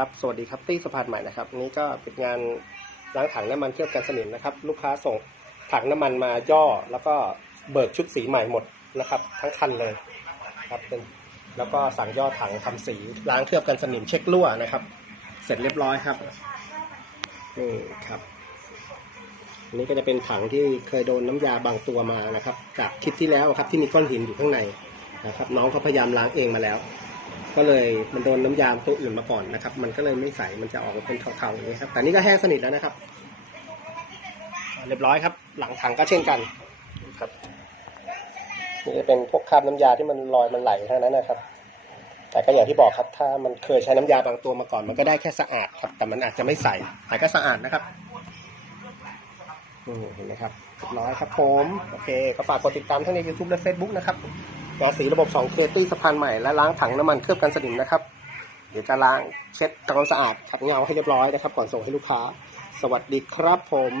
ครับ สวัสดีครับตี้สะพานใหม่นะครับนนี้ก็เป็นงานล้างถังน้ำมันเคลือบกันสนิมนะครับ ลูกค้าส่งถังน้ำมันมาย่อ แล้วก็เบิกชุดสีใหม่หมดนะครับ ทั้งคันเลยครับเป็นแล้วก็สั่งย่อถังทำสีล้างเคลือบกันสนิมเช็ครั่วนะครับ เสร็จเรียบร้อยครับนี่ครับอันนี้ก็จะเป็นถังที่เคยโดนน้ำยาบางตัวมานะครับ จากคลิปที่แล้วครับที่มีก้อนหินอยู่ข้างในนะครับ น้องเขาพยายามล้างเองมาแล้ว ก็เลยมันโดนน้ำยาตัวอื่นมาก่อนนะครับ มันก็เลยไม่ใสมันจะออกมาเป็นเทาๆอย่างนี้ครับแต่นี่ก็แห้งสนิทแล้วนะครับ เรียบร้อยครับ หลังถังก็เช่นกันครับนี่จะเป็นพวกคราบน้ำยาที่มันลอยมันไหลเท่านั้นนะครับ แต่ก็อย่างที่บอกครับ ถ้ามันเคยใช้น้ำยาบางตัวมาก่อน มันก็ได้แค่สะอาดครับ แต่มันอาจจะไม่ใสแต่ก็สะอาดนะครับนี่เห็นไหมครับเรียบร้อยครับผม โอเค ก็ฝากกดติดตามทั้งใน YouTube และ Facebook นะครับ งานสีระบบ2เคตี้สะพานใหม่และล้างถังน้ำมันเคลือบกันสนิมนะครับ เดี๋ยวจะล้างเช็ดทำความสะอาดขัดเงาให้เรียบร้อยนะครับ ก่อนส่งให้ลูกค้า สวัสดีครับผม